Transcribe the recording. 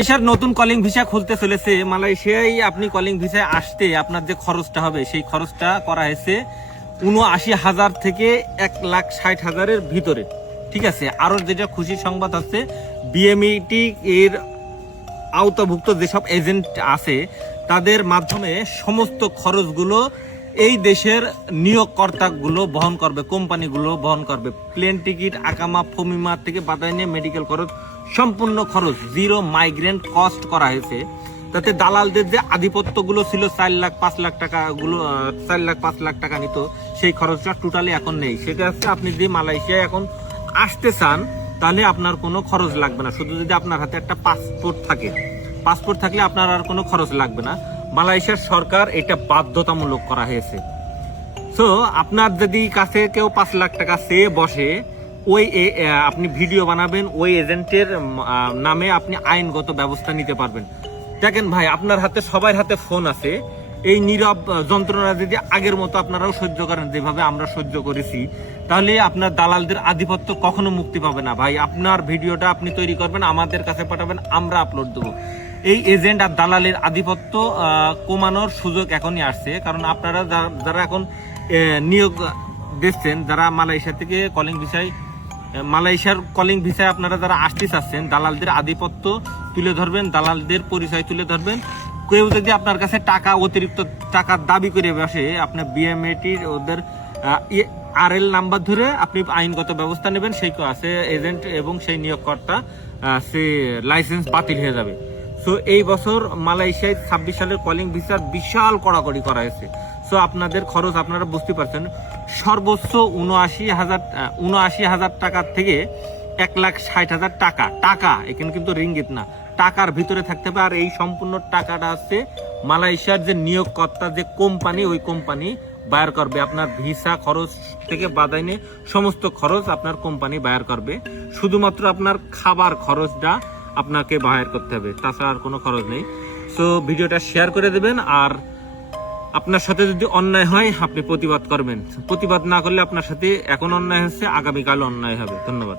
মালয়েশিয়ার নতুন calling visa খুলতে চলেছে। মালয়েশিয়ায় আপনি কলিং ভিসায় আসতে আপনার যে খরচটা হবে সেই খরচটা করা হয়েছে ৭৯,০০০ থেকে ১,৬০,০০০-এর ভিতরে। ঠিক আছে, আরো যেটা খুশির সংবাদ আছে, বিএমইটি এর আওতাভুক্ত যেসব এজেন্ট আছে তাদের মাধ্যমে সমস্ত খরচগুলো এই দেশের নিয়োগকর্তাগুলো বহন করবে, কোম্পানিগুলো বহন করবে। প্লেন টিকিট, আকামা, ফমিমা থেকে বাদায় নিয়ে মেডিকেল খরচ, সম্পূর্ণ খরচ জিরো মাইগ্রেন্ট কস্ট করা হয়েছে। তাতে দালালদের যে আধিপত্যগুলো ছিল ৪ লাখ ৫ লাখ টাকাগুলো ৪ লাখ ৫ লাখ টাকা নিত, সেই খরচটা টোটালি এখন নেই। সেটা হচ্ছে আপনি যদি মালয়েশিয়ায় এখন আসতে চান তাহলে আপনার কোনো খরচ লাগবে না। শুধু যদি আপনার হাতে একটা পাসপোর্ট থাকে, পাসপোর্ট থাকলে আপনার আর কোনো খরচ লাগবে না। মালয়েশিয়ার সরকার এটা বাধ্যতামূলক করা হয়েছে। সো আপনার যদি কাছে কেউ ৫ লাখ টাকা চেয়ে বসে, ওই আপনি ভিডিও বানাবেন, ওই এজেন্টের নামে আপনি আইনগত ব্যবস্থা নিতে পারবেন। দেখেন ভাই, আপনার হাতে সবার হাতে ফোন আছে। এই নীরব যন্ত্রণা যদি আগের মতো আপনারাও সহ্য করেন যেভাবে আমরা সহ্য করেছি, তাহলে আপনার দালালদের আধিপত্য কখনো মুক্তি পাবে না। ভাই, আপনার ভিডিওটা আপনি তৈরি করবেন, আমাদের কাছে পাঠাবেন, আমরা আপলোড দেবো। এই এজেন্ট আর দালালের আধিপত্য কমানোর সুযোগ এখনই আসছে। কারণ আপনারা যারা এখন নিয়োগ দিচ্ছেন, যারা মালয়েশিয়া থেকে কলিং ভিসায়, মালয়েশিয়ার কলিং ভিসায় আপনারা যারা আসতে চাচ্ছেন, দালালদের আধিপত্য তুলে ধরবেন, দালালদের পরিচয় তুলে ধরবেন। কেউ যদি আপনার কাছে টাকা, অতিরিক্ত টাকার দাবি করে বসে, আপনার বিএমএটির ওদের আরএল নাম্বার ধরে আপনি আইনগত ব্যবস্থা নেবেন। সেই আছে এজেন্ট এবং সেই নিয়োগকর্তা সে লাইসেন্স বাতিল হয়ে যাবে। সো এই বছর মালয়েশিয়ায় ২৬ সালের কলিং ভিসার বিশাল কড়াকড়ি করা হয়েছে। সো আপনাদের খরচ আপনারা বুঝতে পারছেন, সর্বোচ্চ ৭৯,০০০ টাকা থেকে ১,৬০,০০০ টাকা। টাকা এখানে কিন্তু রিঙ্গিত না, টাকার ভিতরে থাকতে হবে। আর এই সম্পূর্ণ টাকাটা আছে মালয়েশিয়ার যে নিয়োগকর্তা, যে কোম্পানি, ওই কোম্পানি বায়ার করবে। আপনার ভিসা খরচ থেকে বাদায় নিয়ে সমস্ত খরচ আপনার কোম্পানি বায়ার করবে। শুধুমাত্র আপনার খাবার খরচটা আপনাকে বায়ার করতে হবে, তাছাড়া আর কোনো খরচ নেই। সো ভিডিওটা শেয়ার করে দেবেন। আর আপনার সাথে যদি অন্যায় হয় আপনি প্রতিবাদ করবেন। প্রতিবাদ না করলে আপনার সাথে এখন অন্যায় হচ্ছে, আগামীকাল অন্যায় হবে। ধন্যবাদ।